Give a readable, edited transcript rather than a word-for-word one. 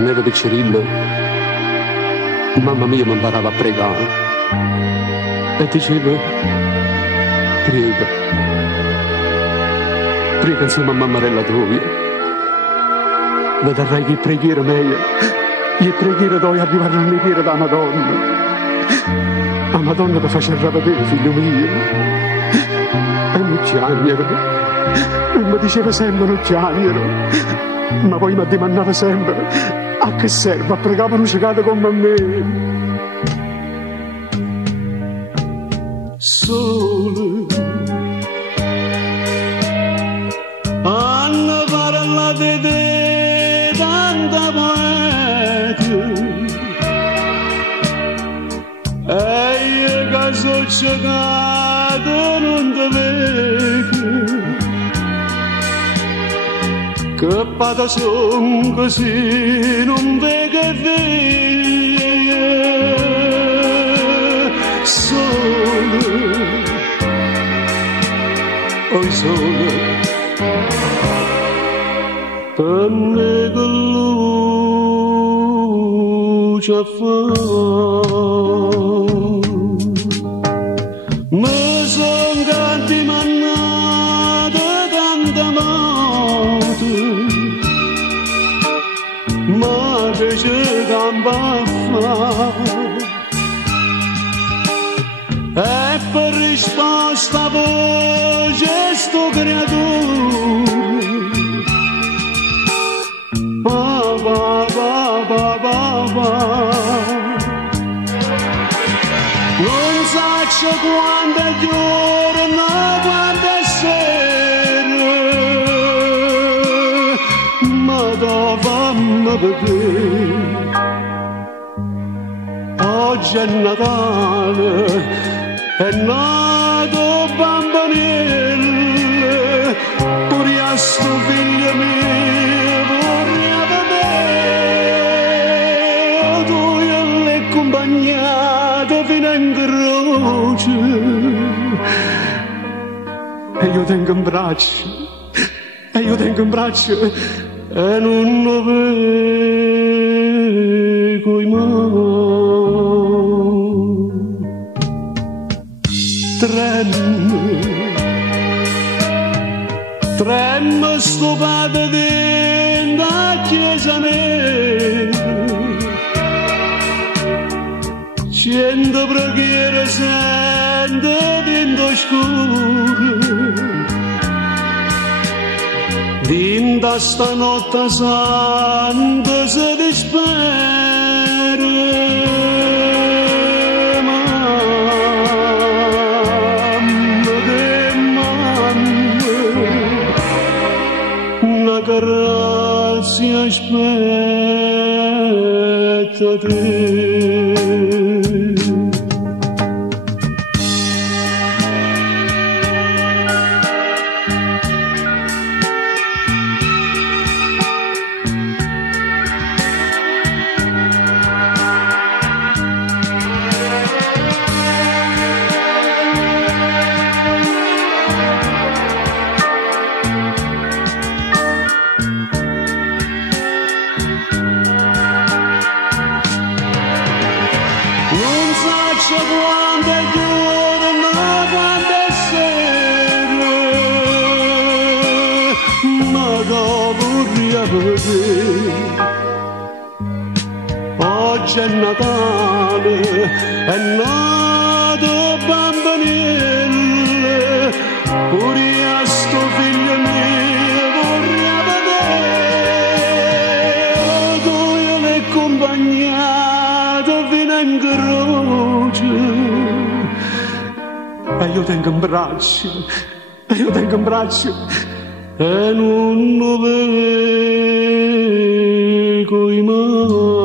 quando ero piccerino, mamma mia mi imparava a pregare e diceva: prega, prega insieme a mammarella tua, vedrai che preghiera mia e preghiera tua arrivare alle piede da Madonna. La Madonna ti faceva vedere, figlio mio, e non chiagnero, e mi diceva sempre non chiagnero, ma poi mi domandava sempre a che serve a pregare una cicata come me. Sole hanno parlato di te tanta poeta e io che sono ciecato non ti vedo, che pata son così non vedo sole, oi sole, per me che luce fa. Mi son canti mannate tanta morte, ma che c'è da fare? E per risposta voce sto creatura, ba ba ba ba ba ba. Non saccio quando è giorno, quando è sera, ma dove mi vedere? Oggi è Natale, è nato bambinello, pure a sto figlio mio vorrei vedere, tu l'hai accompagnato fino in croce, e io tengo in braccio, e io tengo in braccio, e non lo vedo mai. Tremmo sto padre dentro la chiesa nera, 100 preghiere sento dentro scuro, dentro stanotte santa si dispera. Grazia aspetta te. Quando è giorno, quando è sera, ma dove vorrei vedere? Oggi è Natale, è nato bambinello, pure a sto figlio mio vorrei vedere, tu l'hai accompagnato fino in croce. E io tengo in braccio, e io tengo in braccio, e non lo vedo mai.